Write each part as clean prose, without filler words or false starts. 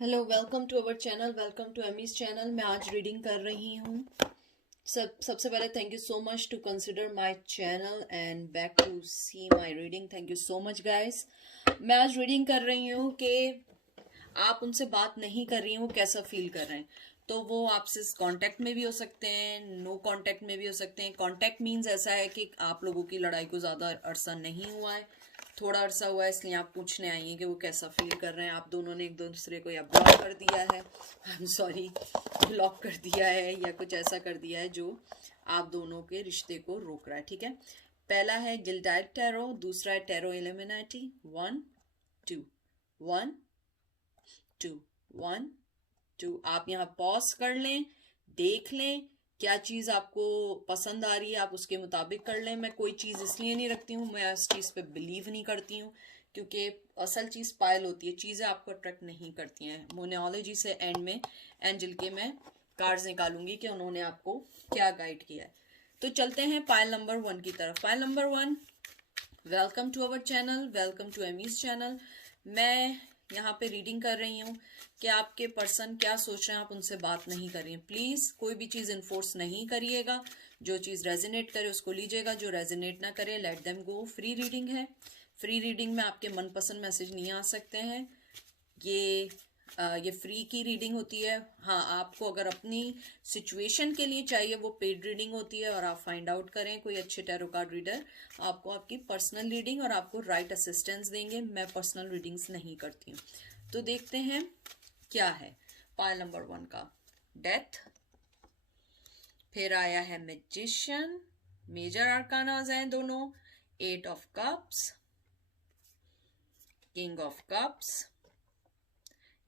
Hello, welcome to our channel, welcome to Amy's channel. मैं आज reading कर रही हूँ। सबसे पहले thank you so much to consider my channel and back to see my reading. Thank you so much guys. मैं आज reading कर रही हूँ कि आप उनसे बात नहीं कर रही हूँ, कैसा फील कर रहे हैं। तो वो आपसे कांटेक्ट में भी हो सकते हैं, नो कांटेक्ट में भी हो सकते हैं। कांटेक्ट मीन्स ऐसा है कि आप लोगों की लड़ाई को ज़्यादा अरसा नहीं हुआ है, थोड़ा अरसा हुआ है, इसलिए आप पूछने आई हैं कि वो कैसा फील कर रहे हैं। आप दोनों ने एक दूसरे को या ब्लॉक कर दिया है, आई एम सॉरी, ब्लॉक कर दिया है या कुछ ऐसा कर दिया है जो आप दोनों के रिश्ते को रोक रहा है। ठीक है, पहला है गिल्डाइट टैरो, दूसरा है टैरो इल्यूमिनाटी। 1 2 1 2 1 2। आप यहाँ पॉज कर लें, देख लें क्या चीज़ आपको पसंद आ रही है, आप उसके मुताबिक कर लें। मैं कोई चीज़ इसलिए नहीं रखती हूँ, मैं उस चीज़ पे बिलीव नहीं करती हूँ, क्योंकि असल चीज़ पायल होती है, चीज़ें आपको अट्रैक्ट नहीं करती हैं। मोनियोलॉजी से एंड में एंजल के मैं कार्ड्स निकालूंगी कि उन्होंने आपको क्या गाइड किया है। तो चलते हैं पायल नंबर 1 की तरफ। Payal number 1, welcome to our channel, welcome to Amy's channel. मैं यहाँ पे रीडिंग कर रही हूँ कि आपके पर्सन क्या सोच रहे हैं, आप उनसे बात नहीं कर रही हैं। प्लीज़ कोई भी चीज़ इन्फोर्स नहीं करिएगा, जो चीज़ रेजोनेट करे उसको लीजिएगा, जो रेजोनेट ना करे let them go. Free reading है, फ्री रीडिंग में आपके मनपसंद मैसेज नहीं आ सकते हैं। ये ये फ्री की रीडिंग होती है। हाँ, आपको अगर अपनी सिचुएशन के लिए चाहिए वो पेड रीडिंग होती है, और आप फाइंड आउट करें कोई अच्छे टैरो कार्ड रीडर आपको आपकी पर्सनल रीडिंग और आपको राइट असिस्टेंस देंगे। मैं पर्सनल रीडिंग्स नहीं करती हूँ। तो देखते हैं क्या है पायल नंबर 1 का। डेथ, फिर आया है मैजिशियन, मेजर आर्कानाज हैं दोनों। 8 of cups, king of cups,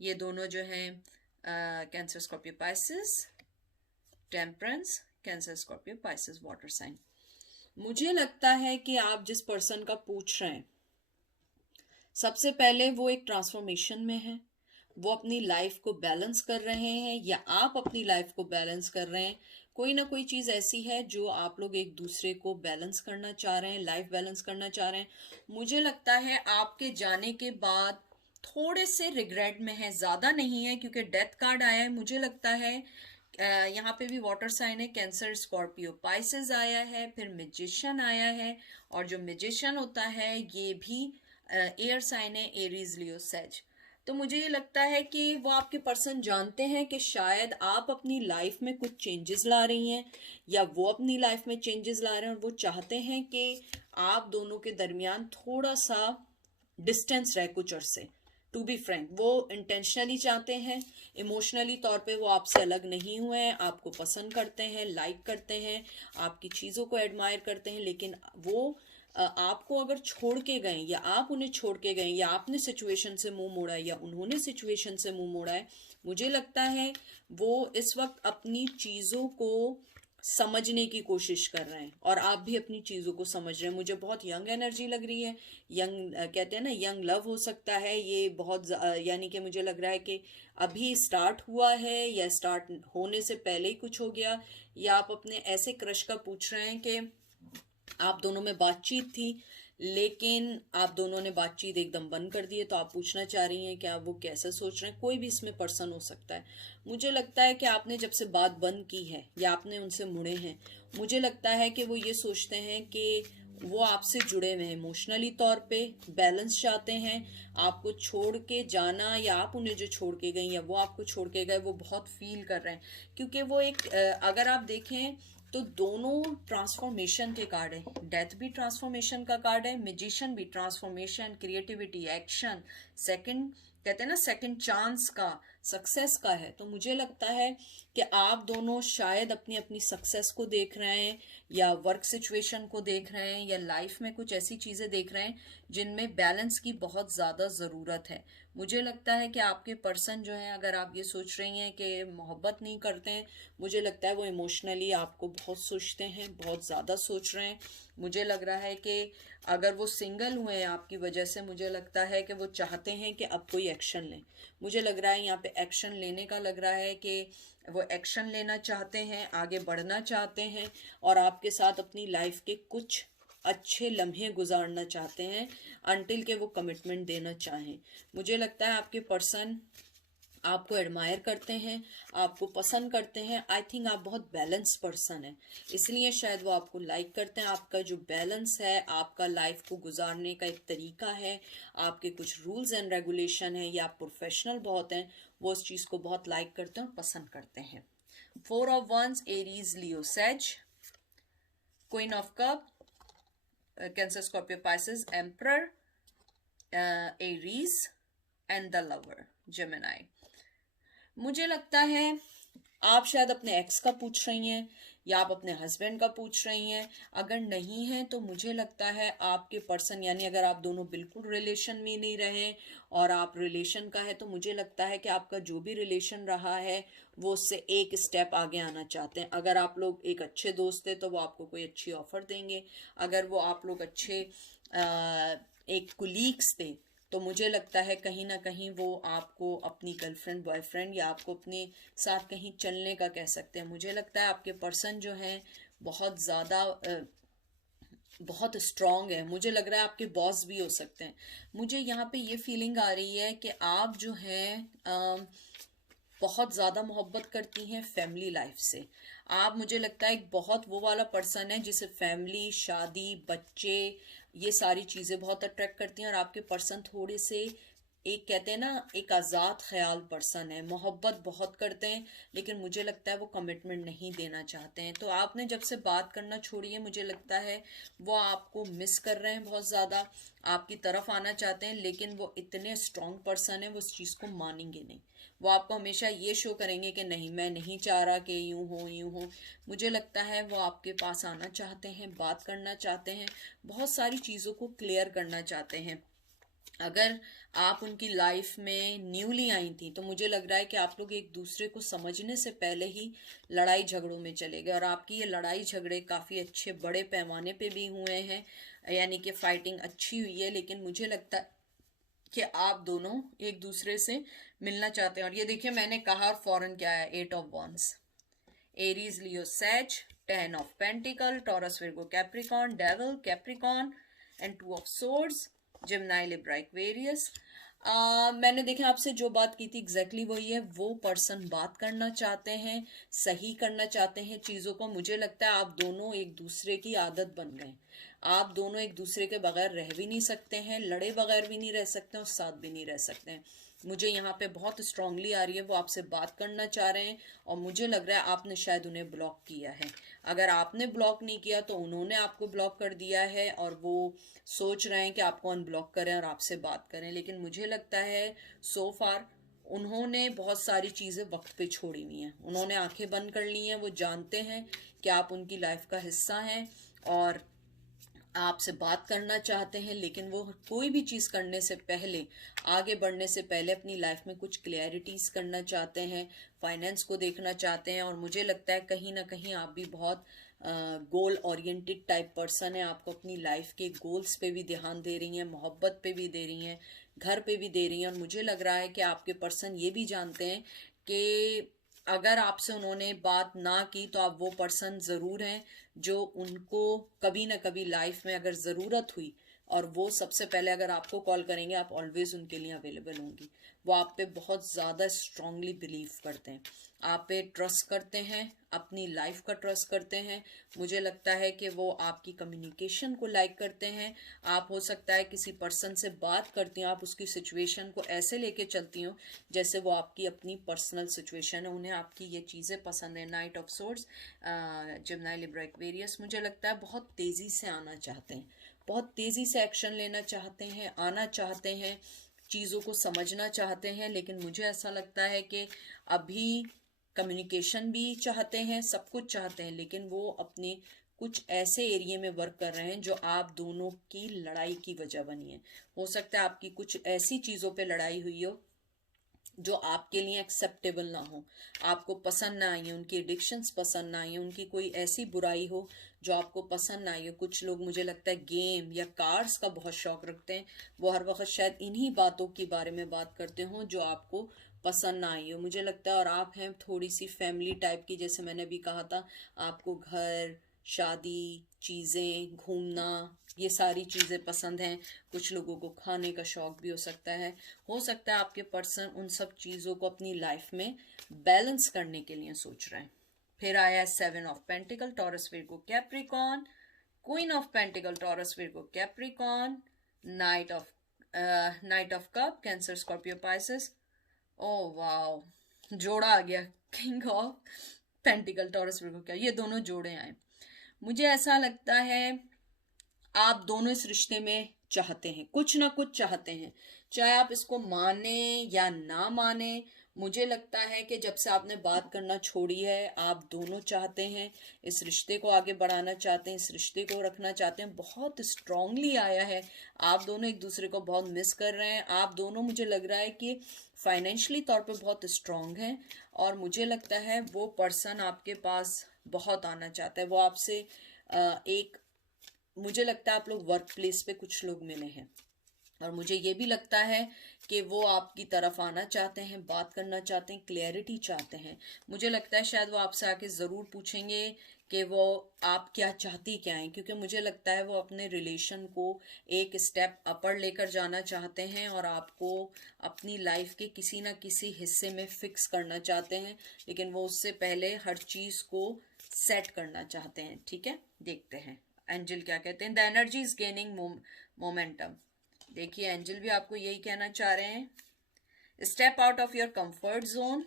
ये दोनों जो हैं Cancer Scorpio Pisces, temperance, Cancer Scorpio Pisces water sign. मुझे लगता है कि आप जिस पर्सन का पूछ रहे हैं, सबसे पहले वो एक ट्रांसफॉर्मेशन में है, वो अपनी लाइफ को बैलेंस कर रहे हैं या आप अपनी लाइफ को बैलेंस कर रहे हैं। कोई ना कोई चीज़ ऐसी है जो आप लोग एक दूसरे को बैलेंस करना चाह रहे हैं, लाइफ बैलेंस करना चाह रहे हैं। मुझे लगता है आपके जाने के बाद थोड़े से रिग्रेट में है, ज़्यादा नहीं है, क्योंकि डेथ कार्ड आया है। मुझे लगता है यहाँ पे भी वाटर साइन है, कैंसर स्कॉर्पियो पाइसेस आया है, फिर मैजिशियन आया है, और जो मैजिशियन होता है ये भी एयर साइन है, एरीज लियो सेज। तो मुझे ये लगता है कि वो आपके पर्सन जानते हैं कि शायद आप अपनी लाइफ में कुछ चेंजेस ला रही हैं, या वो अपनी लाइफ में चेंजेस ला रहे हैं, और वो चाहते हैं कि आप दोनों के दरमियान थोड़ा सा डिस्टेंस रहे कुछ अरसे। टू बी फ्रैंक, वो इंटेंशनली चाहते हैं, इमोशनली तौर पे वो आपसे अलग नहीं हुए हैं, आपको पसंद करते हैं, लाइक करते हैं, आपकी चीज़ों को एडमायर करते हैं। लेकिन वो आपको अगर छोड़ के गए, या आप उन्हें छोड़ के गए, या आपने सिचुएशन से मुंह मोड़ा है, या उन्होंने सिचुएशन से मुंह मोड़ा है, मुझे लगता है वो इस वक्त अपनी चीज़ों को समझने की कोशिश कर रहे हैं, और आप भी अपनी चीज़ों को समझ रहे हैं। मुझे बहुत यंग एनर्जी लग रही है। यंग कहते हैं ना, यंग लव हो सकता है ये बहुत यानी कि मुझे लग रहा है कि अभी स्टार्ट हुआ है, या स्टार्ट होने से पहले ही कुछ हो गया, या आप अपने ऐसे क्रश का पूछ रहे हैं कि आप दोनों में बातचीत थी, लेकिन आप दोनों ने बातचीत एकदम बंद कर दी है। तो आप पूछना चाह रही हैं कि आप वो कैसे सोच रहे हैं। कोई भी इसमें पर्सन हो सकता है। मुझे लगता है कि आपने जब से बात बंद की है, या आपने उनसे मुड़े हैं, मुझे लगता है कि वो ये सोचते हैं कि वो आपसे जुड़े हुए हैं इमोशनली तौर पे, बैलेंस चाहते हैं। आपको छोड़ के जाना, या आप उन्हें जो छोड़ के गई, या वो आपको छोड़ के गए, वो बहुत फील कर रहे हैं। क्योंकि वो एक अगर आप देखें तो दोनों ट्रांसफॉर्मेशन के कार्ड है। डेथ भी ट्रांसफॉर्मेशन का कार्ड है, मैजिशियन भी ट्रांसफॉर्मेशन, क्रिएटिविटी, एक्शन, सेकंड कहते हैं ना सेकंड चांस का, सक्सेस का है। तो मुझे लगता है कि आप दोनों शायद अपनी अपनी सक्सेस को देख रहे हैं, या वर्क सिचुएशन को देख रहे हैं, या लाइफ में कुछ ऐसी चीज़ें देख रहे हैं जिनमें बैलेंस की बहुत ज़्यादा ज़रूरत है। मुझे लगता है कि आपके पर्सन जो है, अगर आप ये सोच रही हैं कि मोहब्बत नहीं करते हैं, मुझे लगता है वो इमोशनली आपको बहुत सोचते हैं, बहुत ज़्यादा सोच रहे हैं। मुझे लग रहा है कि अगर वो सिंगल हुए हैं आपकी वजह से, मुझे लगता है कि वो चाहते हैं कि अब कोई एक्शन लें। मुझे लग रहा है यहाँ पे एक्शन लेने का लग रहा है कि वो एक्शन लेना चाहते हैं, आगे बढ़ना चाहते हैं, और आपके साथ अपनी लाइफ के कुछ अच्छे लम्हे गुजारना चाहते हैं, अनटिल के वो कमिटमेंट देना चाहें। मुझे लगता है आपके पर्सन आपको एडमायर करते हैं, आपको पसंद करते हैं। आई थिंक आप बहुत बैलेंस पर्सन है, इसलिए शायद वो आपको लाइक करते हैं। आपका जो बैलेंस है, आपका लाइफ को गुजारने का एक तरीका है, आपके कुछ रूल्स एंड रेगुलेशन है, या आप प्रोफेशनल बहुत हैं, वो उस चीज़ को बहुत लाइक करते हैं और पसंद करते हैं। 4 of Wands, Aries, Leo, says. Queen of cup, cancer, Scorpio, Pisces, emperor, Aries and the lover, Gemini. मुझे लगता है आप शायद अपने एक्स का पूछ रही हैं या आप अपने हस्बैंड का पूछ रही हैं। अगर नहीं है तो मुझे लगता है आपके पर्सन, यानी अगर आप दोनों बिल्कुल रिलेशन में नहीं रहे और आप रिलेशन का है, तो मुझे लगता है कि आपका जो भी रिलेशन रहा है वो उससे एक स्टेप आगे आना चाहते हैं। अगर आप लोग एक अच्छे दोस्त थे तो वो आपको कोई अच्छी ऑफर देंगे। अगर वो आप लोग अच्छे एक कुलीग्स थे तो मुझे लगता है कहीं ना कहीं वो आपको अपनी गर्लफ्रेंड, बॉयफ्रेंड, या आपको अपने साथ कहीं चलने का कह सकते हैं। मुझे लगता है आपके पर्सन जो हैं बहुत ज़्यादा बहुत स्ट्रांग है। मुझे लग रहा है आपके बॉस भी हो सकते हैं। मुझे यहाँ पे ये फीलिंग आ रही है कि आप जो हैं बहुत ज़्यादा मोहब्बत करती हैं फैमिली लाइफ से। आप, मुझे लगता है, एक बहुत वो वाला पर्सन है जिसे फैमिली, शादी, बच्चे, ये सारी चीज़ें बहुत अट्रैक्ट करती हैं। और आपके पर्सन थोड़े से, एक कहते हैं ना, एक आज़ाद ख्याल पर्सन है, मोहब्बत बहुत करते हैं, लेकिन मुझे लगता है वो कमिटमेंट नहीं देना चाहते हैं। तो आपने जब से बात करना छोड़ी है, मुझे लगता है वो आपको मिस कर रहे हैं बहुत ज़्यादा, आपकी तरफ आना चाहते हैं, लेकिन वो इतने स्ट्रांग पर्सन है, वो उस चीज़ को मानेंगे नहीं। वो आपको हमेशा ये शो करेंगे कि नहीं, मैं नहीं चाह रहा कि यूं हो यूं हो। मुझे लगता है वो आपके पास आना चाहते हैं, बात करना चाहते हैं, बहुत सारी चीज़ों को क्लियर करना चाहते हैं। अगर आप उनकी लाइफ में न्यूली आई थी तो मुझे लग रहा है कि आप लोग एक दूसरे को समझने से पहले ही लड़ाई झगड़ों में चले गए, और आपकी ये लड़ाई झगड़े काफ़ी अच्छे बड़े पैमाने पे भी हुए हैं, यानी कि फाइटिंग अच्छी हुई है। लेकिन मुझे लगता है कि आप दोनों एक दूसरे से मिलना चाहते हैं। और ये देखिए, मैंने कहा फौरन क्या है, 8 of wands, Aries, Leo, Sag, 10 of pentacles, Taurus, Virgo, Capricorn, Devil, Capricorn and 2 of swords, Gemini, Libra, Aquarius. मैंने देखा आपसे जो बात की थी एग्जैक्टली वही है। वो पर्सन बात करना चाहते हैं, सही करना चाहते हैं चीज़ों को। मुझे लगता है आप दोनों एक दूसरे की आदत बन गए। आप दोनों एक दूसरे के बगैर रह भी नहीं सकते हैं, लड़े बगैर भी नहीं रह सकते और साथ भी नहीं रह सकते हैं। मुझे यहाँ पे बहुत स्ट्रांगली आ रही है वो आपसे बात करना चाह रहे हैं, और मुझे लग रहा है आपने शायद उन्हें ब्लॉक किया है। अगर आपने ब्लॉक नहीं किया तो उन्होंने आपको ब्लॉक कर दिया है, और वो सोच रहे हैं कि आपको अनब्लॉक करें और आपसे बात करें। लेकिन मुझे लगता है सो फार उन्होंने बहुत सारी चीज़ें वक्त पे छोड़ी हुई हैं, उन्होंने आंखें बंद कर ली हैं। वो जानते हैं कि आप उनकी लाइफ का हिस्सा हैं और आपसे बात करना चाहते हैं, लेकिन वो कोई भी चीज़ करने से पहले, आगे बढ़ने से पहले अपनी लाइफ में कुछ क्लैरिटीज करना चाहते हैं, फाइनेंस को देखना चाहते हैं। और मुझे लगता है कहीं ना कहीं आप भी बहुत गोल ओरिएंटेड टाइप पर्सन है। आपको अपनी लाइफ के गोल्स पे भी ध्यान दे रही हैं, मोहब्बत पे भी दे रही हैं, घर पे भी दे रही हैं। और मुझे लग रहा है कि आपके पर्सन ये भी जानते हैं कि अगर आपसे उन्होंने बात ना की तो आप वो पर्सन ज़रूर हैं जो उनको कभी ना कभी लाइफ में अगर ज़रूरत हुई, और वो सबसे पहले अगर आपको कॉल करेंगे, आप ऑलवेज उनके लिए अवेलेबल होंगी। वो आप पे बहुत ज़्यादा स्ट्रांगली बिलीव करते हैं, आप पे ट्रस्ट करते हैं, अपनी लाइफ का ट्रस्ट करते हैं। मुझे लगता है कि वो आपकी कम्युनिकेशन को लाइक करते हैं। आप, हो सकता है, किसी पर्सन से बात करती हो, आप उसकी सिचुएशन को ऐसे लेके चलती हो जैसे वो आपकी अपनी पर्सनल सिचुएशन है। उन्हें आपकी ये चीज़ें पसंद है। Night of swords, Gemini, Libra, Aquarius, मुझे लगता है बहुत तेज़ी से आना चाहते हैं, बहुत तेज़ी से एक्शन लेना चाहते हैं, आना चाहते हैं, चीज़ों को समझना चाहते हैं। लेकिन मुझे ऐसा लगता है कि अभी कम्युनिकेशन भी चाहते हैं, सब कुछ चाहते हैं, लेकिन वो अपने कुछ ऐसे एरिया में वर्क कर रहे हैं जो आप दोनों की लड़ाई की वजह बनी है। हो सकता है आपकी कुछ ऐसी चीज़ों पे लड़ाई हुई हो जो आपके लिए एक्सेप्टेबल ना हो, आपको पसंद ना आई है, उनकी एडिक्शंस पसंद ना आई है, उनकी कोई ऐसी बुराई हो जो आपको पसंद ना आई हो। कुछ लोग, मुझे लगता है, गेम या कार्स का बहुत शौक रखते हैं, वो हर वक्त शायद इन्हीं बातों के बारे में बात करते हों जो आपको पसंद ना आई हो, मुझे लगता है। और आप हैं थोड़ी सी फैमिली टाइप की, जैसे मैंने अभी कहा था, आपको घर, शादी, चीज़ें, घूमना, ये सारी चीज़ें पसंद हैं। कुछ लोगों को खाने का शौक भी हो सकता है। आपके पर्सन उन सब चीज़ों को अपनी लाइफ में बैलेंस करने के लिए सोच रहे हैं। फिर आया 7 of pentacles, Taurus, Virgo, Capricorn, queen of pentacles, Taurus, Virgo, Capricorn, night of cup, cancer, Scorpio, Pisces. Oh wow, जोड़ा आ गया, king of pentacles, Taurus, Virgo, क्या ये दोनों जोड़े आए। मुझे ऐसा लगता है आप दोनों इस रिश्ते में चाहते हैं, कुछ ना कुछ चाहते हैं, चाहे आप इसको माने या ना माने। मुझे लगता है कि जब से आपने बात करना छोड़ी है, आप दोनों चाहते हैं, इस रिश्ते को आगे बढ़ाना चाहते हैं, इस रिश्ते को रखना चाहते हैं। बहुत स्ट्रांगली आया है, आप दोनों एक दूसरे को बहुत मिस कर रहे हैं। आप दोनों, मुझे लग रहा है कि फाइनेंशियली तौर पे बहुत स्ट्रांग हैं, और मुझे लगता है वो पर्सन आपके पास बहुत आना चाहता है। वो आपसे एक, मुझे लगता है आप लोग वर्क प्लेस पे कुछ लोग मिले हैं, और मुझे ये भी लगता है कि वो आपकी तरफ आना चाहते हैं, बात करना चाहते हैं, क्लैरिटी चाहते हैं। मुझे लगता है शायद वो आपसे आके ज़रूर पूछेंगे कि वो आप क्या चाहती क्या हैं, क्योंकि मुझे लगता है वो अपने रिलेशन को एक स्टेप अपर लेकर जाना चाहते हैं, और आपको अपनी लाइफ के किसी ना किसी हिस्से में फिक्स करना चाहते हैं, लेकिन वो उससे पहले हर चीज़ को सेट करना चाहते हैं। ठीक है, देखते हैं एंजल क्या कहते हैं। The energy is gaining momentum. देखिए एंजल भी आपको यही कहना चाह रहे हैं, step out of your comfort zone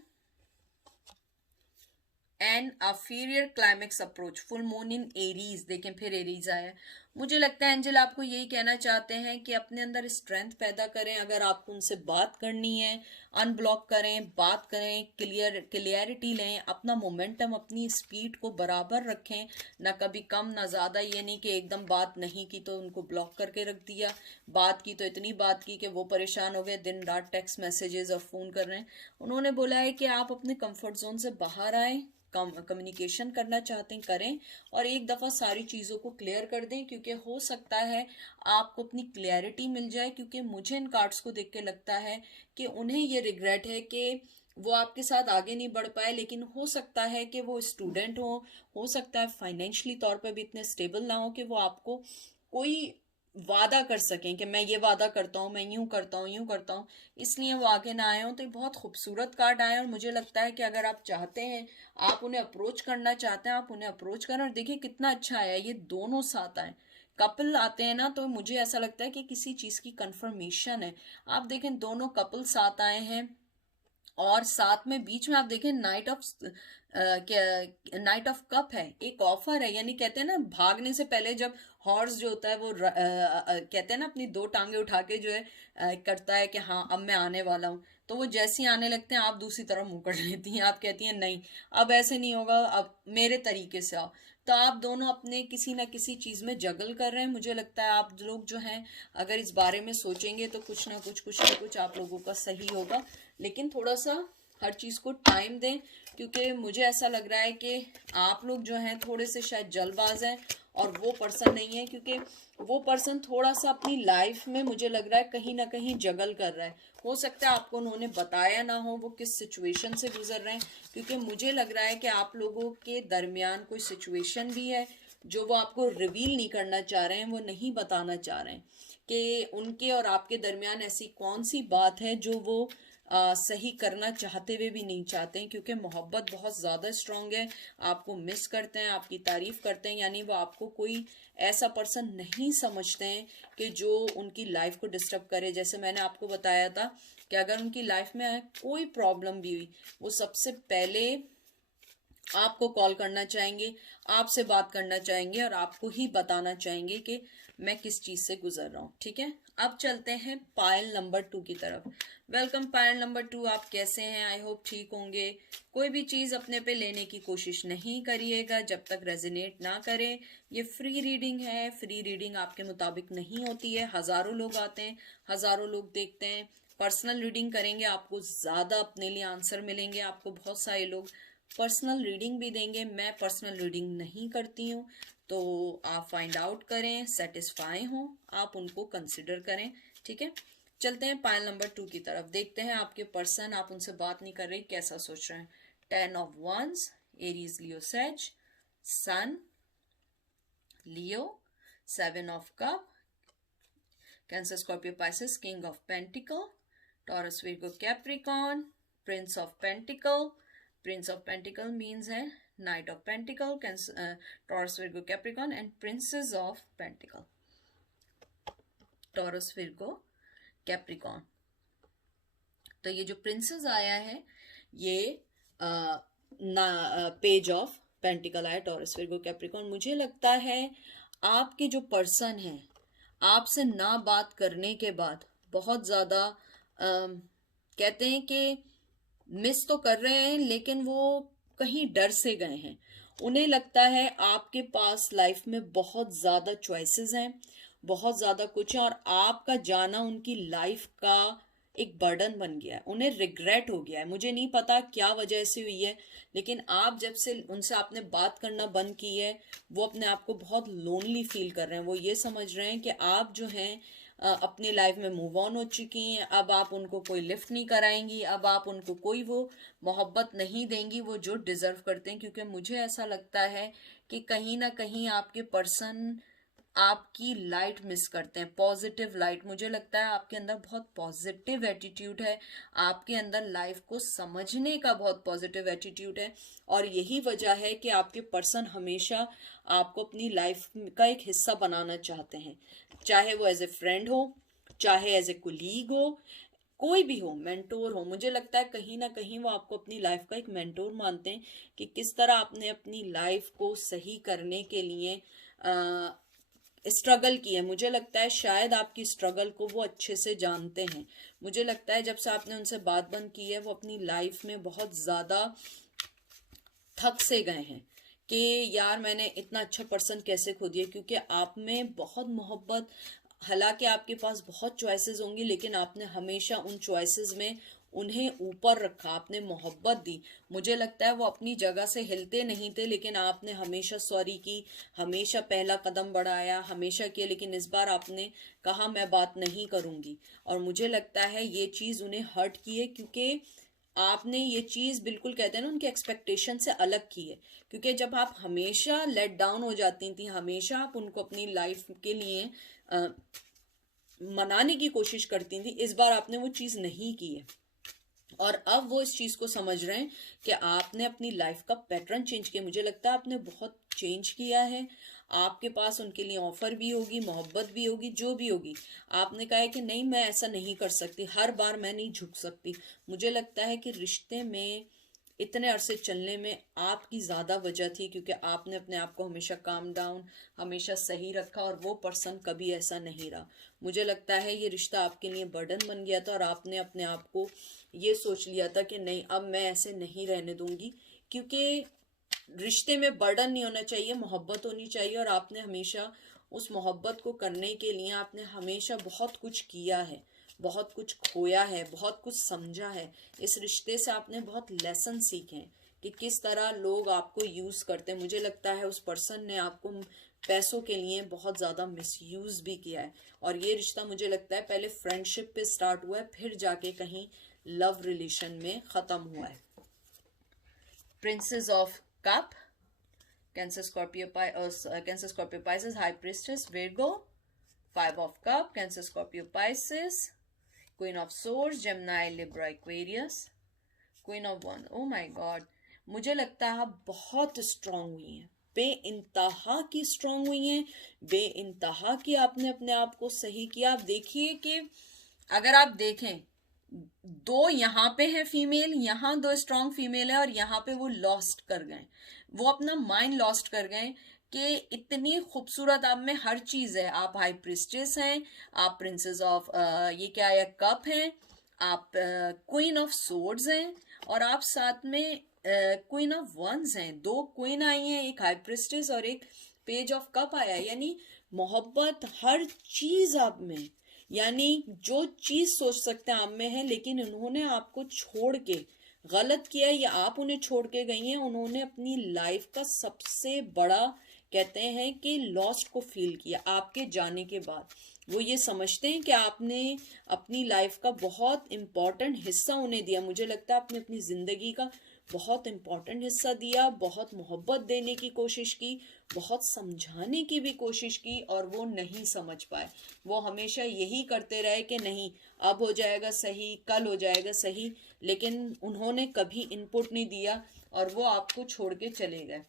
and a fierier climax approach, full moon in Aries. देखें फिर एरीज आया। मुझे लगता है एंजल आपको यही कहना चाहते हैं कि अपने अंदर स्ट्रेंथ पैदा करें। अगर आपको उनसे बात करनी है, अनब्लॉक करें, बात करें, क्लियरिटी लें, अपना मोमेंटम, अपनी स्पीड को बराबर रखें, ना कभी कम ना ज़्यादा। ये नहीं कि एकदम बात नहीं की तो उनको ब्लॉक करके रख दिया, बात की तो इतनी बात की कि वो परेशान हो गए, दिन रात टेक्स्ट मैसेजेस और फ़ोन कर रहे हैं। उन्होंने बोला है कि आप अपने कंफर्ट जोन से बाहर आए, कम्युनिकेशन करना चाहते हैं करें, और एक दफ़ा सारी चीज़ों को क्लियर कर दें, क्योंकि हो सकता है आपको अपनी क्लैरिटी मिल जाए। क्योंकि मुझे इन कार्ड्स को देख के लगता है कि उन्हें ये रिग्रेट है कि वो आपके साथ आगे नहीं बढ़ पाए, लेकिन हो सकता है कि वो स्टूडेंट हो सकता है फाइनेंशियली तौर पर भी इतने स्टेबल ना हो कि वो आपको कोई वादा कर सकें कि मैं ये वादा करता हूँ, मैं यूं करता हूँ, यूं करता हूँ, इसलिए वो आगे ना आए हों। तो ये बहुत खूबसूरत कार्ड आए, और मुझे लगता है कि अगर आप चाहते हैं, आप उन्हें अप्रोच करना चाहते हैं, आप उन्हें अप्रोच करें। और देखिए कितना अच्छा आया, ये दोनों साथ आए, कपल आते हैं ना, तो मुझे ऐसा लगता है कि किसी चीज़ की कंफर्मेशन है। आप देखें दोनों कपल साथ आए हैं, और साथ में बीच में आप देखें नाइट ऑफ कप है, एक ऑफर है। यानी कहते हैं ना, भागने से पहले जब हॉर्स जो होता है वो कहते हैं ना अपनी दो टांगे उठा के जो है करता है कि हाँ अब मैं आने वाला हूँ, तो वो जैसे ही आने लगते हैं आप दूसरी तरफ मुंह कर लेती हैं, आप कहती हैं नहीं अब ऐसे नहीं होगा, अब मेरे तरीके से आओ। तो आप दोनों अपने किसी ना किसी चीज़ में जगल कर रहे हैं। मुझे लगता है आप लोग जो हैं अगर इस बारे में सोचेंगे तो कुछ ना कुछ आप लोगों का सही होगा, लेकिन थोड़ा सा हर चीज़ को टाइम दें, क्योंकि मुझे ऐसा लग रहा है कि आप लोग जो हैं थोड़े से शायद जल्दबाज हैं, और वो पर्सन नहीं है, क्योंकि वो पर्सन थोड़ा सा अपनी लाइफ में मुझे लग रहा है कहीं ना कहीं जगल कर रहा है। हो सकता है आपको उन्होंने बताया ना हो वो किस सिचुएशन से गुजर रहे हैं, क्योंकि मुझे लग रहा है कि आप लोगों के दरमियान कोई सिचुएशन भी है जो वो आपको रिवील नहीं करना चाह रहे हैं, वो नहीं बताना चाह रहे हैं कि उनके और आपके दरमियान ऐसी कौन सी बात है जो वो सही करना चाहते हुए भी नहीं चाहते हैं, क्योंकि मोहब्बत बहुत ज़्यादा स्ट्रांग है, आपको मिस करते हैं, आपकी तारीफ करते हैं। यानी वो आपको कोई ऐसा पर्सन नहीं समझते हैं कि जो उनकी लाइफ को डिस्टर्ब करे। जैसे मैंने आपको बताया था कि अगर उनकी लाइफ में कोई प्रॉब्लम भी हुई, वो सबसे पहले आपको कॉल करना चाहेंगे, आपसे बात करना चाहेंगे, और आपको ही बताना चाहेंगे कि मैं किस चीज़ से गुजर रहा हूँ। ठीक है, अब चलते हैं पायल नंबर 2 की तरफ। वेलकम पायल नंबर 2, आप कैसे हैं? आई होप ठीक होंगे। कोई भी चीज़ अपने पे लेने की कोशिश नहीं करिएगा जब तक रेजोनेट ना करे। ये फ्री रीडिंग है, फ्री रीडिंग आपके मुताबिक नहीं होती है। हज़ारों लोग आते हैं, हज़ारों लोग देखते हैं। पर्सनल रीडिंग करेंगे, आपको ज़्यादा अपने लिए आंसर मिलेंगे। आपको बहुत सारे लोग पर्सनल रीडिंग भी देंगे, मैं पर्सनल रीडिंग नहीं करती हूँ, तो आप फाइंड आउट करें, सेटिस्फाई हों, आप उनको कंसिडर करें। ठीक है, चलते हैं पायल नंबर 2 की तरफ। देखते हैं आपके पर्सन, आप उनसे बात नहीं कर रहे, कैसा सोच रहे हैं। 10 of wands, Aries, Leo, sage, sun, Leo, 7 of Cup, Cancer, Scorpio, Pisces, King of Pentacle, Taurus, Virgo, Capricorn, Prince of Pentacle. Prince of Pentacle means है Knight of Pentacle, Cancer, Taurus, Virgo, Capricorn, and Princess of Pentacle, Taurus, Virgo, Capricorn. तो ये जो princess आया है ये page of pentacle आया, taurus, Virgo, Capricorn. मुझे लगता है आपके जो पर्सन है आपसे ना बात करने के बाद बहुत ज़्यादा कहते हैं कि मिस तो कर रहे हैं लेकिन वो कहीं डर से गए हैं. उन्हें लगता है आपके पास लाइफ में बहुत ज़्यादा चॉइसेस हैं, बहुत ज़्यादा कुछ है, और आपका जाना उनकी लाइफ का एक बर्डन बन गया है. उन्हें रिग्रेट हो गया है. मुझे नहीं पता क्या वजह से हुई है, लेकिन आप जब से उनसे आपने बात करना बंद की है वो अपने आप को बहुत लोनली फील कर रहे हैं. वो ये समझ रहे हैं कि आप जो हैं अपनी लाइफ में मूव ऑन हो चुकी हैं. अब आप उनको कोई लिफ्ट नहीं कराएंगी, अब आप उनको कोई वो मोहब्बत नहीं देंगी वो जो डिजर्व करते हैं. क्योंकि मुझे ऐसा लगता है कि कहीं ना कहीं आपके पर्सन आपकी लाइट मिस करते हैं, पॉजिटिव लाइट. मुझे लगता है आपके अंदर बहुत पॉजिटिव एटीट्यूड है, आपके अंदर लाइफ को समझने का बहुत पॉजिटिव एटीट्यूड है, और यही वजह है कि आपके पर्सन हमेशा आपको अपनी लाइफ का एक हिस्सा बनाना चाहते हैं. चाहे वो एज ए फ्रेंड हो, चाहे एज ए कोलीग हो, कोई भी हो, मेंटोर हो. मुझे लगता है कहीं ना कहीं वो आपको अपनी लाइफ का एक मेंटोर मानते हैं कि किस तरह आपने अपनी लाइफ को सही करने के लिए स्ट्रगल की है. मुझे लगता है शायद आपकी स्ट्रगल को वो अच्छे से जानते हैं. मुझे लगता है जब से आपने उनसे बात बंद की है वो अपनी लाइफ में बहुत ज़्यादा थक से गए हैं कि यार मैंने इतना अच्छा पर्सन कैसे खो दिया. क्योंकि आप में बहुत मोहब्बत, हालांकि आपके पास बहुत चॉइसेस होंगी लेकिन आपने हमेशा उन चॉइसेस में उन्हें ऊपर रखा, आपने मोहब्बत दी. मुझे लगता है वो अपनी जगह से हिलते नहीं थे लेकिन आपने हमेशा सॉरी की, हमेशा पहला कदम बढ़ाया, हमेशा किया. लेकिन इस बार आपने कहा मैं बात नहीं करूंगी, और मुझे लगता है ये चीज़ उन्हें हर्ट की है क्योंकि आपने ये चीज़ बिल्कुल कहते हैं ना उनके एक्सपेक्टेशन से अलग की है. क्योंकि जब आप हमेशा लेट डाउन हो जाती थी, हमेशा आप उनको अपनी लाइफ के लिए मनाने की कोशिश करती थी, इस बार आपने वो चीज़ नहीं की है. और अब वो इस चीज़ को समझ रहे हैं कि आपने अपनी लाइफ का पैटर्न चेंज किया. मुझे लगता है आपने बहुत चेंज किया है. आपके पास उनके लिए ऑफर भी होगी, मोहब्बत भी होगी, जो भी होगी. आपने कहा है कि नहीं मैं ऐसा नहीं कर सकती, हर बार मैं नहीं झुक सकती. मुझे लगता है कि रिश्ते में इतने अरसे चलने में आपकी ज़्यादा वजह थी क्योंकि आपने अपने आप को हमेशा काम डाउन, हमेशा सही रखा, और वो पर्सन कभी ऐसा नहीं रहा. मुझे लगता है ये रिश्ता आपके लिए बर्डन बन गया था और आपने अपने आप को ये सोच लिया था कि नहीं अब मैं ऐसे नहीं रहने दूंगी. क्योंकि रिश्ते में बर्डन नहीं होना चाहिए, मोहब्बत होनी चाहिए. और आपने हमेशा उस मोहब्बत को करने के लिए आपने हमेशा बहुत कुछ किया है, बहुत कुछ खोया है, बहुत कुछ समझा है. इस रिश्ते से आपने बहुत लेसन सीखे हैं कि किस तरह लोग आपको यूज़ करते हैं. मुझे लगता है उस पर्सन ने आपको पैसों के लिए बहुत ज़्यादा मिसयूज़ भी किया है. और ये रिश्ता मुझे लगता है पहले फ्रेंडशिप पे स्टार्ट हुआ है, फिर जाके कहीं लव रिलेशन में ख़त्म हुआ है. Princess of cup, cancer, Scorpio, cancer, Scorpio, Pisces, high priestess, Virgo. 5 of Cup, Cancer, Scorpio, Pisces, Queen of Swords, Gemini, Libra, Aquarius, Queen of Wands. Oh my God, मुझे लगता है आप बहुत स्ट्रांग हुई हैं, बेइंतहा की स्ट्रांग हुई हैं, बेइंतहा की आपने अपने आप को सही किया. आप देखिए कि अगर आप देखें दो यहाँ पे है फीमेल, यहाँ 2 स्ट्रांग फीमेल है, और यहाँ पे वो लॉस्ट कर गए, वो अपना माइंड लॉस्ट कर गए कि इतनी खूबसूरत आप में हर चीज़ है. आप हाई प्रिस्टेस हैं, आप प्रिंसेस ऑफ ये क्या है कप हैं, आप क्वीन ऑफ सोर्ड्स हैं, और आप साथ में क्वीन ऑफ वंस हैं. 2 क्वीन आई हैं, एक हाई प्रिस्टेस और एक पेज ऑफ कप आया. यानी मोहब्बत हर चीज़ आप में, यानी जो चीज़ सोच सकते हैं आप में है. लेकिन उन्होंने आपको छोड़ के गलत किया या आप उन्हें छोड़ के गई हैं. उन्होंने अपनी लाइफ का सबसे बड़ा कहते हैं कि लॉस्ट को फील किया आपके जाने के बाद। वो ये समझते हैं कि आपने अपनी लाइफ का बहुत इम्पोर्टेंट हिस्सा उन्हें दिया। मुझे लगता है आपने अपनी ज़िंदगी का बहुत इम्पोर्टेंट हिस्सा दिया, बहुत मोहब्बत देने की कोशिश की, बहुत समझाने की भी कोशिश की, और वो नहीं समझ पाए। वो हमेशा यही करते रहे कि नहीं अब हो जाएगा सही, कल हो जाएगा सही, लेकिन उन्होंने कभी इनपुट नहीं दिया और वो आपको छोड़ के चले गए।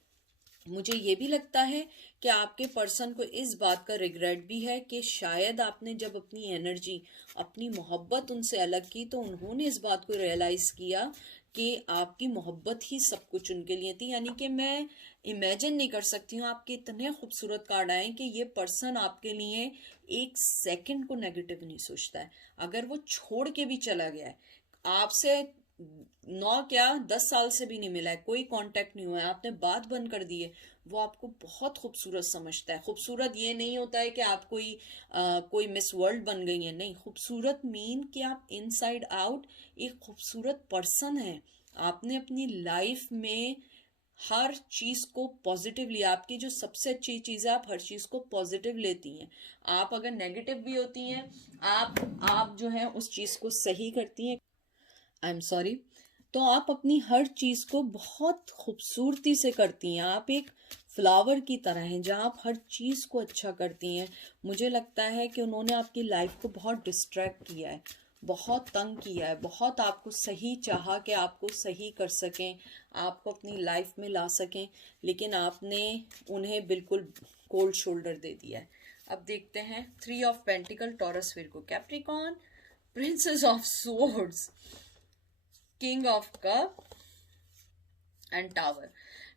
मुझे ये भी लगता है कि आपके पर्सन को इस बात का रिग्रेट भी है कि शायद आपने जब अपनी एनर्जी, अपनी मोहब्बत उनसे अलग की तो उन्होंने इस बात को रियलाइज़ किया कि आपकी मोहब्बत ही सब कुछ उनके लिए थी। यानी कि मैं इमेजिन नहीं कर सकती हूँ, आपके इतने खूबसूरत कार्ड आए कि ये पर्सन आपके लिए एक सेकंड को नेगेटिव नहीं सोचता है। अगर वो छोड़ के भी चला गया है, आपसे 9 क्या 10 साल से भी नहीं मिला है, कोई कांटेक्ट नहीं हुआ है, आपने बात बंद कर दी है, वो आपको बहुत खूबसूरत समझता है। खूबसूरत ये नहीं होता है कि आप कोई मिस वर्ल्ड बन गई है, नहीं, खूबसूरत मीन कि आप इनसाइड आउट एक खूबसूरत पर्सन है। आपने अपनी लाइफ में हर चीज को पॉजिटिव लिया। आपकी जो सबसे अच्छी चीज है, आप हर चीज को पॉजिटिव लेती हैं। आप अगर नेगेटिव भी होती हैं, आप जो है उस चीज को सही करती हैं। I am sorry. तो आप अपनी हर चीज को बहुत खूबसूरती से करती हैं। आप एक फ्लावर की तरह हैं जहाँ आप हर चीज को अच्छा करती हैं। मुझे लगता है कि उन्होंने आपकी लाइफ को बहुत डिस्ट्रैक्ट किया है, बहुत तंग किया है, बहुत आपको सही चाहा कि आपको सही कर सकें, आपको अपनी लाइफ में ला सकें, लेकिन आपने उन्हें बिल्कुल कोल्ड शोल्डर दे दिया है। अब देखते हैं 3 of pentacles, Taurus, Virgo, Capricorn, princess of swords, king of cup and tower.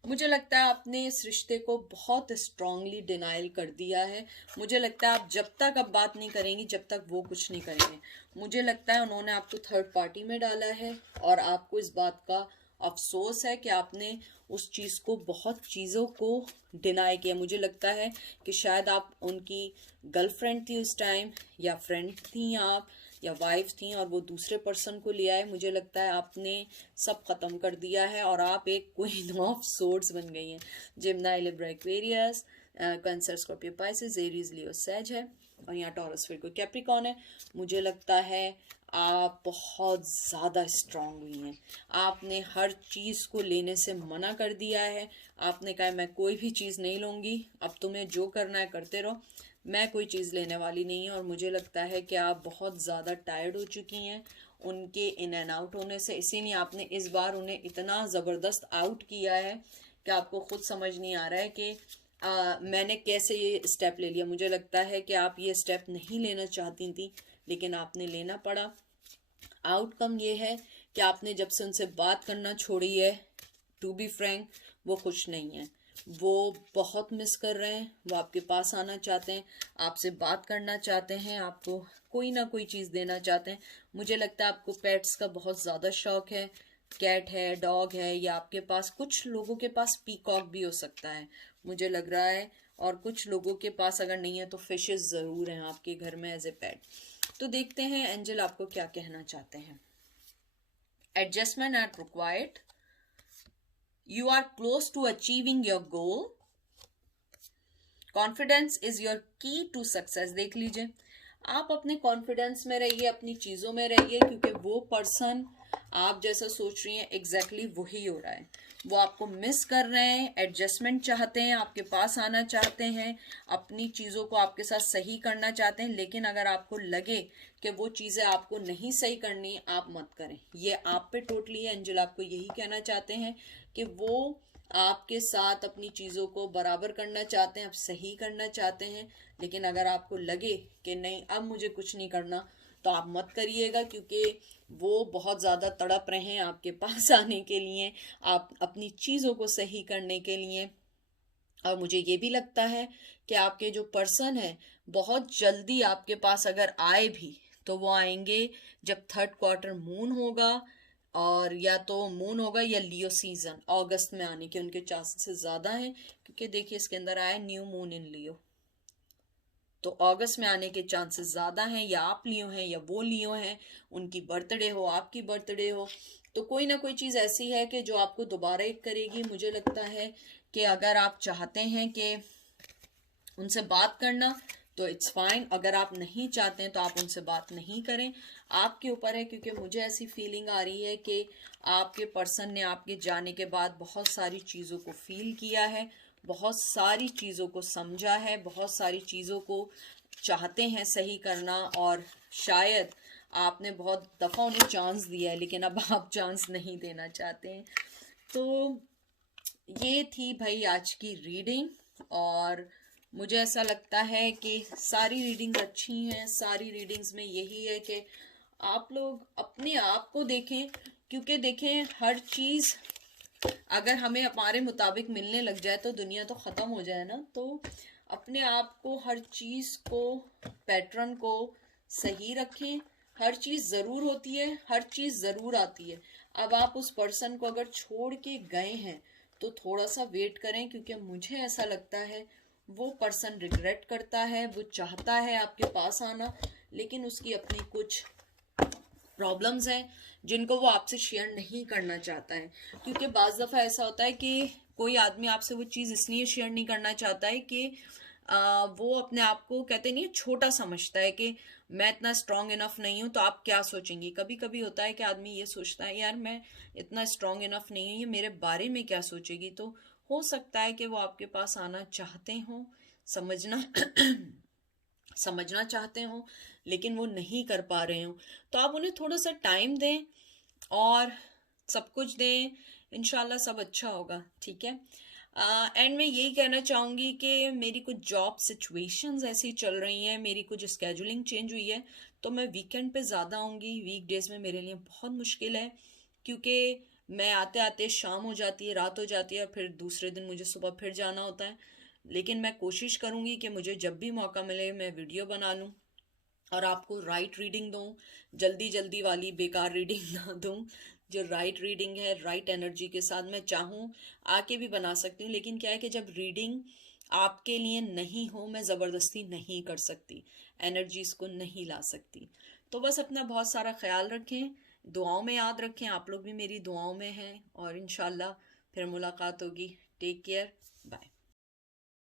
मुझे लगता है आपने इस रिश्ते को बहुत स्ट्रांगली डिनाइल कर दिया है। मुझे लगता है आप जब तक अब बात नहीं करेंगी जब तक वो कुछ नहीं करेंगे। मुझे लगता है उन्होंने आपको थर्ड पार्टी में डाला है और आपको इस बात का अफसोस है कि आपने उस चीज़ को, बहुत चीज़ों को डिनाई किया। मुझे लगता है कि शायद आप उनकी गर्लफ्रेंड थी उस टाइम, या फ्रेंड थी आप, या वाइफ थी, और वो दूसरे पर्सन को ले आए। मुझे लगता है आपने सब खत्म कर दिया है और आप एक क्वीन ऑफ सोर्ड्स बन गई हैं। Gemini, Libra, Aquarius, Cancer, Scorpio, Pisces, Aries, Leo, Sag है, और यहाँ टॉरस, विर्गो, कैप्रिकॉर्न है। मुझे लगता है आप बहुत ज़्यादा स्ट्रांग हुई हैं। आपने हर चीज़ को लेने से मना कर दिया है। आपने कहा मैं कोई भी चीज़ नहीं लूँगी, अब तुम्हें जो करना है करते रहो, मैं कोई चीज़ लेने वाली नहीं हूँ। और मुझे लगता है कि आप बहुत ज़्यादा टायर्ड हो चुकी हैं उनके इन एंड आउट होने से, इसीलिए आपने इस बार उन्हें इतना ज़बरदस्त आउट किया है कि आपको खुद समझ नहीं आ रहा है कि मैंने कैसे ये स्टेप ले लिया। मुझे लगता है कि आप ये स्टेप नहीं लेना चाहती थी, लेकिन आपने लेना पड़ा। आउटकम ये है कि आपने जब से उनसे बात करना छोड़ी है, टू बी फ्रैंक, वो खुश नहीं है। वो बहुत मिस कर रहे हैं, वो आपके पास आना चाहते हैं, आपसे बात करना चाहते हैं, आपको कोई ना कोई चीज़ देना चाहते हैं। मुझे लगता है आपको पेट्स का बहुत ज़्यादा शौक है, कैट है, डॉग है, या आपके पास, कुछ लोगों के पास पीकॉक भी हो सकता है मुझे लग रहा है, और कुछ लोगों के पास अगर नहीं है तो फिशेस ज़रूर हैं आपके घर में एज ए पेट। तो देखते हैं एंजल आपको क्या कहना चाहते हैं। Adjustment are required, you are close to achieving your goal, confidence is your key to success। देख लीजिए, आप अपने कॉन्फिडेंस में रहिए, अपनी चीज़ों में रहिए, क्योंकि वो पर्सन आप जैसा सोच रही हैं एग्जैक्टली वही हो रहा है। वो आपको मिस कर रहे हैं, एडजस्टमेंट चाहते हैं, आपके पास आना चाहते हैं, अपनी चीज़ों को आपके साथ सही करना चाहते हैं। लेकिन अगर आपको लगे कि वो चीज़ें आपको नहीं सही करनी, आप मत करें। ये आप पे टोटली है। एंजल आपको यही कहना चाहते हैं कि वो आपके साथ अपनी चीज़ों को बराबर करना चाहते हैं, आप सही करना चाहते हैं। लेकिन अगर आपको लगे कि नहीं अब मुझे कुछ नहीं करना, तो आप मत करिएगा, क्योंकि वो बहुत ज़्यादा तड़प रहे हैं आपके पास आने के लिए, आप अपनी चीज़ों को सही करने के लिए। और मुझे ये भी लगता है कि आपके जो पर्सन है बहुत जल्दी आपके पास अगर आए भी तो वो आएंगे जब थर्ड क्वार्टर मून होगा, और या तो मून होगा या लियो सीजन, अगस्त में आने के उनके चांसेस ज़्यादा हैं, क्योंकि देखिए इसके अंदर आया न्यू मून इन लियो, तो अगस्त में आने के चांसेस ज़्यादा हैं। या आप लियो हैं या वो लियो हैं, उनकी बर्थडे हो, आपकी बर्थडे हो, तो कोई ना कोई चीज़ ऐसी है कि जो आपको दोबारा एक करेगी। मुझे लगता है कि अगर आप चाहते हैं कि उनसे बात करना तो इट्स फाइन, अगर आप नहीं चाहते हैं तो आप उनसे बात नहीं करें, आपके ऊपर है। क्योंकि मुझे ऐसी फीलिंग आ रही है कि आपके पर्सन ने आपके जाने के बाद बहुत सारी चीज़ों को फील किया है, बहुत सारी चीज़ों को समझा है, बहुत सारी चीज़ों को चाहते हैं सही करना, और शायद आपने बहुत दफ़ा उन्हें चांस दिया है लेकिन अब आप चांस नहीं देना चाहते हैं। तो ये थी भाई आज की रीडिंग, और मुझे ऐसा लगता है कि सारी रीडिंग्स अच्छी हैं। सारी रीडिंग्स में यही है कि आप लोग अपने आप को देखें, क्योंकि देखें हर चीज़ अगर हमें हमारे मुताबिक मिलने लग जाए तो दुनिया तो ख़त्म हो जाए ना। तो अपने आप को, हर चीज़ को, पैटर्न को सही रखें। हर चीज़ ज़रूर होती है, हर चीज़ ज़रूर आती है। अब आप उस पर्सन को अगर छोड़ के गए हैं तो थोड़ा सा वेट करें, क्योंकि मुझे ऐसा लगता है वो पर्सन रिग्रेट करता है, वो चाहता है आपके पास आना, लेकिन उसकी अपनी कुछ प्रॉब्लम्स हैं जिनको वो आपसे शेयर नहीं करना चाहता है। क्योंकि बाज़ दफ़ा ऐसा होता है कि कोई आदमी आपसे वो चीज़ इसलिए शेयर नहीं करना चाहता है कि वो अपने आप को, कहते नहीं, छोटा समझता है कि मैं इतना स्ट्रांग इनफ नहीं हूँ तो आप क्या सोचेंगी। कभी कभी होता है कि आदमी ये सोचता है यार मैं इतना स्ट्रांग इनफ नहीं हूँ, ये मेरे बारे में क्या सोचेगी। तो हो सकता है कि वो आपके पास आना चाहते हों, समझना समझना चाहते हों, लेकिन वो नहीं कर पा रहे हों। तो आप उन्हें थोड़ा सा टाइम दें और सब कुछ दें, इंशाल्लाह सब अच्छा होगा, ठीक है। एंड मैं यही कहना चाहूँगी कि मेरी कुछ जॉब सिचुएशंस ऐसी चल रही हैं, मेरी कुछ स्केजुलिंग चेंज हुई है, तो मैं वीकेंड पे ज़्यादा आऊँगी। वीकडेज में मेरे लिए बहुत मुश्किल है, क्योंकि मैं आते आते शाम हो जाती है, रात हो जाती है, और फिर दूसरे दिन मुझे सुबह फिर जाना होता है। लेकिन मैं कोशिश करूँगी कि मुझे जब भी मौका मिले मैं वीडियो बना लूँ और आपको राइट रीडिंग दूँ, जल्दी जल्दी वाली बेकार रीडिंग ना दूँ। जो राइट रीडिंग है, राइट एनर्जी के साथ, मैं चाहूँ आके भी बना सकती हूँ, लेकिन क्या है कि जब रीडिंग आपके लिए नहीं हो, मैं ज़बरदस्ती नहीं कर सकती, एनर्जीज को नहीं ला सकती। तो बस अपना बहुत सारा ख्याल रखें, दुआओं में याद रखें, आप लोग भी मेरी दुआओं में हैं, और इंशाल्लाह फिर मुलाकात होगी। Take care, bye.